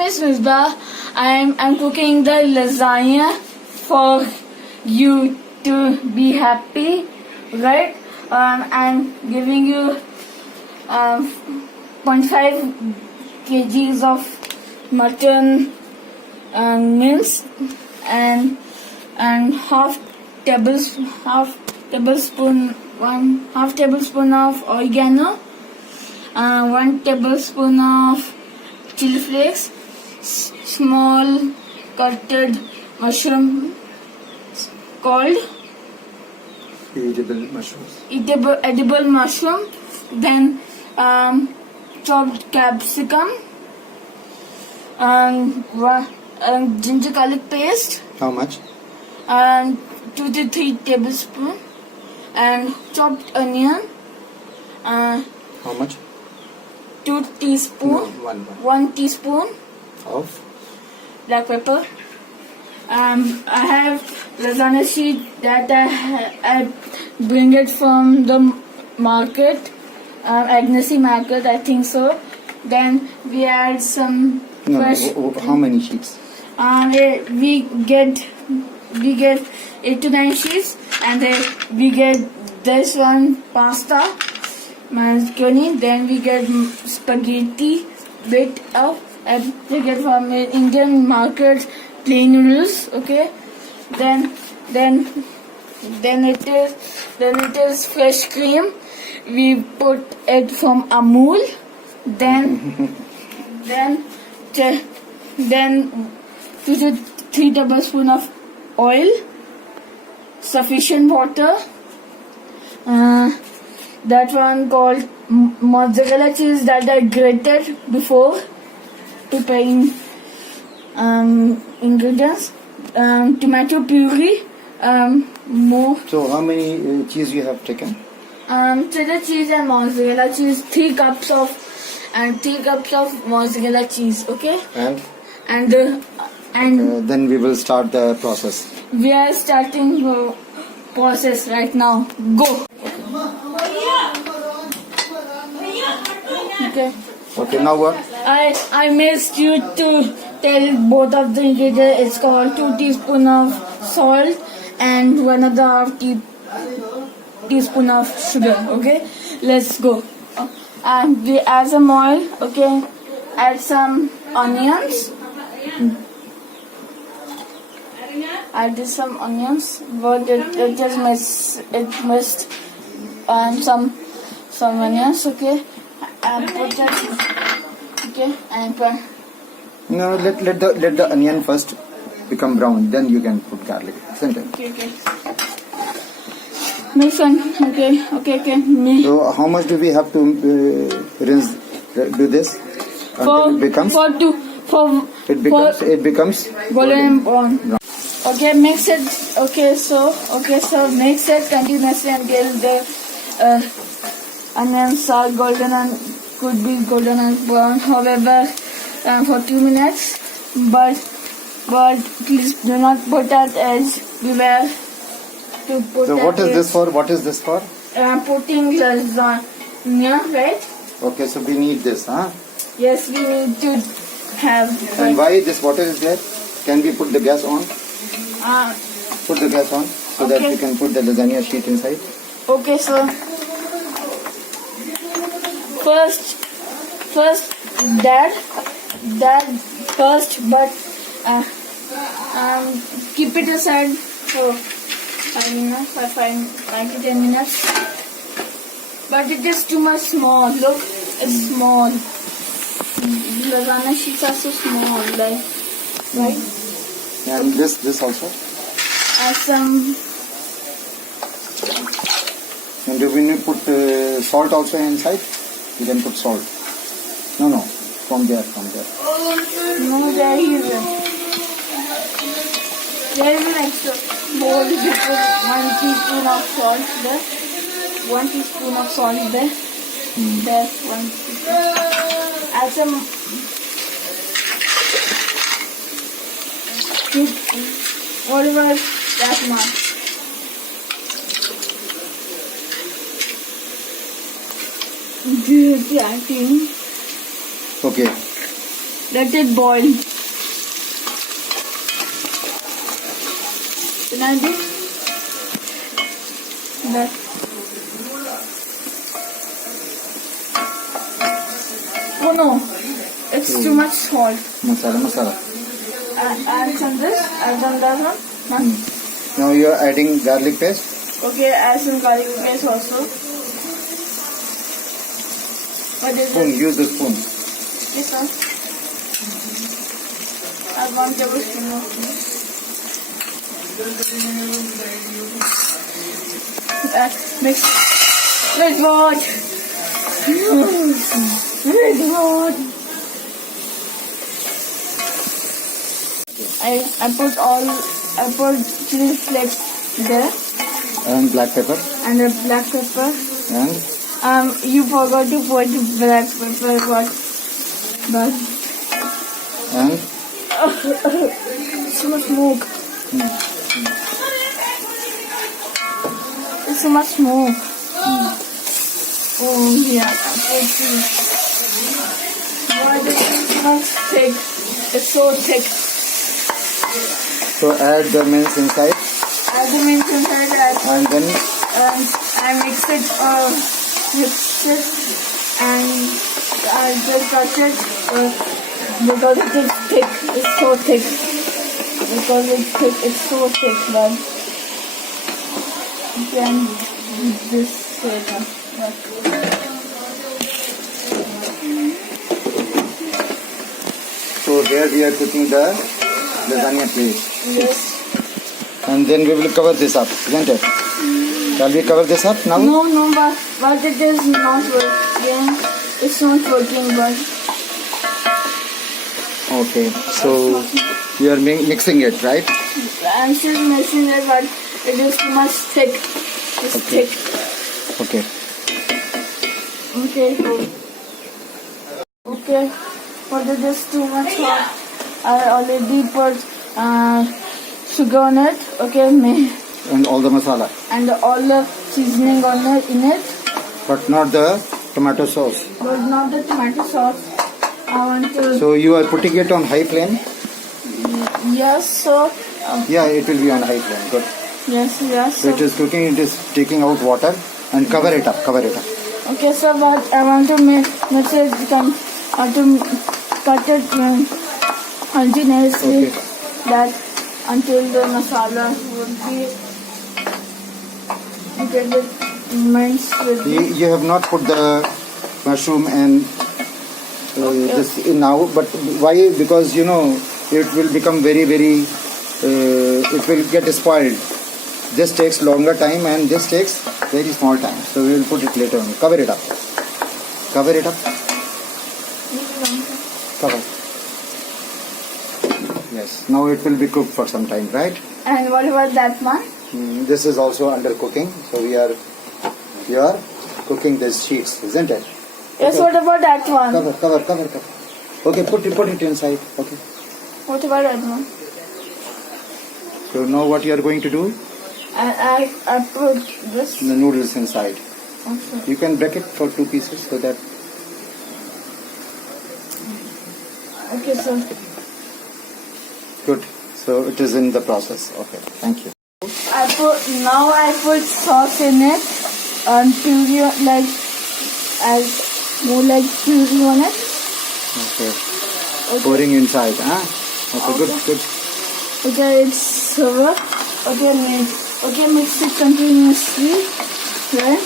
name is Misbah. I'm cooking the lasagna for you to be happy, right? I'm giving you 0.5 kgs of mutton mince and half tablespoon of oregano, 1 tablespoon of chili flakes, small cutted mushroom called edible mushroom, then chopped capsicum, and ginger garlic paste. How much? And 2 to 3 tablespoons, and chopped onion. How much? 2 teaspoons. No, 1 teaspoon of black pepper. I have lasagna sheet that I bring it from the market, Agnesi market, I think so. Then we add some fresh. How many sheets? We get 8 to 9 sheets, and then we get this one pasta, macaroni. Then we get spaghetti bit of, and we get from Indian market plain noodles. Okay, then it is fresh cream. We put it from Amul. Then 2 to 3 tablespoons of oil, sufficient water. That one called mozzarella cheese that I grated before preparing ingredients. Tomato puree. More. So how many cheese you have taken? Cheddar cheese and mozzarella cheese. 3 cups of mozzarella cheese. Okay. And Then we will start the process. we are starting the process right now. Go. Okay, now what? I missed you to tell both of the ingredients. It's called 2 teaspoons of salt and 1.5 teaspoon of sugar. Okay, let's go. We add some oil. Okay, add some onions. Add some onions, but it just missed some onions. Okay, put that. Okay, and No, let the onion first become brown. Then you can put garlic. Isn't it? okay. Mix one. Okay. So how much do we have to rinse? Do this until it becomes. It becomes golden brown. Okay, mix it. Okay, so mix it continuously until the onions are golden and could be golden and brown. However, for 2 minutes. But please do not put that edge. Beware to put. So what is this for? What is this for? Putting lasagna, right? Okay, so we need this, huh? Yes, we need to have. And why this water is there? Can we put the gas on? Put the gas on so that we can put the lasagna sheet inside. Okay, so first that first, but keep it aside for 5 minutes, 5 to 10 minutes. But it is too much small. Look, it's small. Lasagna sheets are so small, like, right? And this also. Add some. And do we need to put salt also inside? You can put salt. No, from there. No, there is an extra bowl. You put 1 teaspoon of salt there. 1 teaspoon of salt there. There, 1 teaspoon. Add some. Whatever that much. Okay. let it boil. Can I do that? Oh no, it's too much salt. Masala. I've done this. I've done that one. Now you are adding garlic paste. Okay, add some garlic paste also. What is Spoon. it? Use the spoon. This one. Add 1 tablespoon of this. Mix with what? With what? I put chili flakes there And black pepper. and a black pepper. And You forgot to put black pepper, but and too much smoke. It's too much smoke. Oh yeah, why is it so thick? It's so thick. so add the mince inside, Add the mince inside and then I mix it, and I just touch it because it is thick. It's so thick. Because it's thick, it's so thick. But you can do this later. so there we are cooking the lasagna paste. Yes. And then we will cover this up, isn't it? Shall we cover this up now? No, but it is not working. It's not working, but Okay, so you are mixing it, right? I'm still mixing it, but it is too much thick. It's Okay. thick. Okay. Okay. Okay. But it is too much hot. I already put sugar on it. Okay, And all the masala, and all the seasoning on it in it, but not the tomato sauce. but not the tomato sauce. I want to. So you are putting it on high flame? Yes, so. Yeah, it will be on high flame. Good. Yes. So it is cooking, it is taking out water, and cover it up. Okay, so but I want to mix it, to cut it continuously, Okay. that until the masala would be minced with You have not put the mushroom and this in now, but why? Because you know it will become very, very. It will get spoiled. This takes longer time, and this takes very small time. So we will put it later on. Cover it up. Cover. Yes. Now it will be cooked for some time, right? And what about that one? This is also under cooking. So we are cooking these sheets, isn't it? Yes, what about that one? Cover. Okay, put it inside. Okay. What about that one? So now what you are going to do? I put this. The noodles inside. Okay. You can break it for 2 pieces so that. Okay, so Good. So it is in the process. Okay. Thank you. I put sauce in it and puree, like as more like puree on it. Okay. Pouring inside, huh? Okay. Good. Okay, it's sour. Okay, mix it continuously. Right?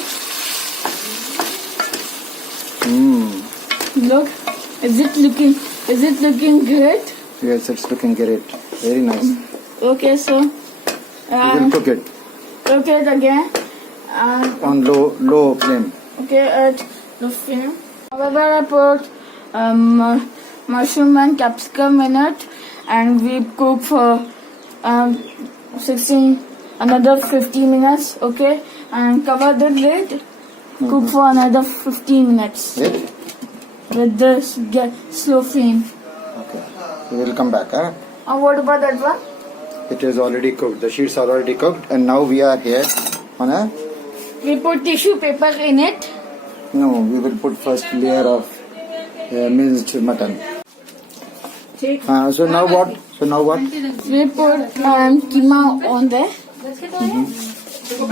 Look, is it looking good? Yes, it's looking great. Very nice. Okay, so We will cook it cook it again. on low flame. Okay, at the flame. However, I put mushroom and capsicum in it, and we cook for another 50 minutes. Okay, and cover the lid. Cook for another 15 minutes Wait. with this slow flame. Okay. We will come back, huh? And what about that one? It is already cooked. The sheets are already cooked, and now we are here on a. We put tissue paper in it. No, we will put first layer of minced mutton. So now what? So now what? We put keema on there.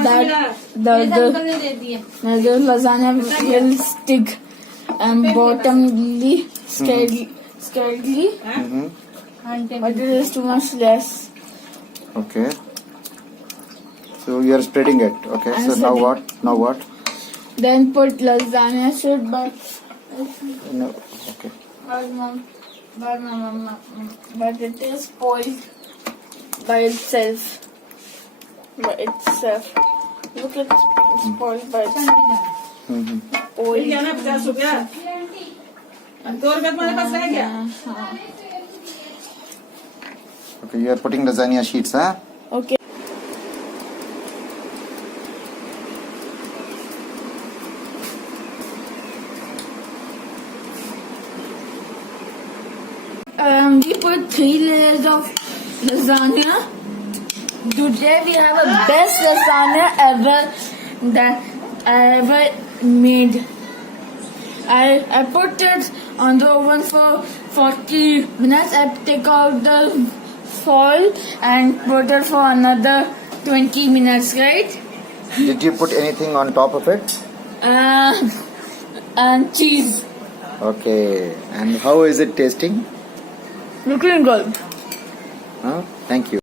That the lasagna will stick bottomly, scarcely, but it is too much less. Okay. So you are spreading it. Okay. So now what? Now what? Then put lasagna should but No. Okay. but it is spoiled by itself. Look, it's spoiled by itself. Okay. You are putting lasagna sheets, huh? Okay. We put 3 layers of lasagna. Today we have a best lasagna that I ever made. I put it on the oven for 40 minutes. I take out the foil and put it for another 20 minutes, right? Did you put anything on top of it? And cheese. Okay. And how is it tasting? Looking good. Huh? Thank you.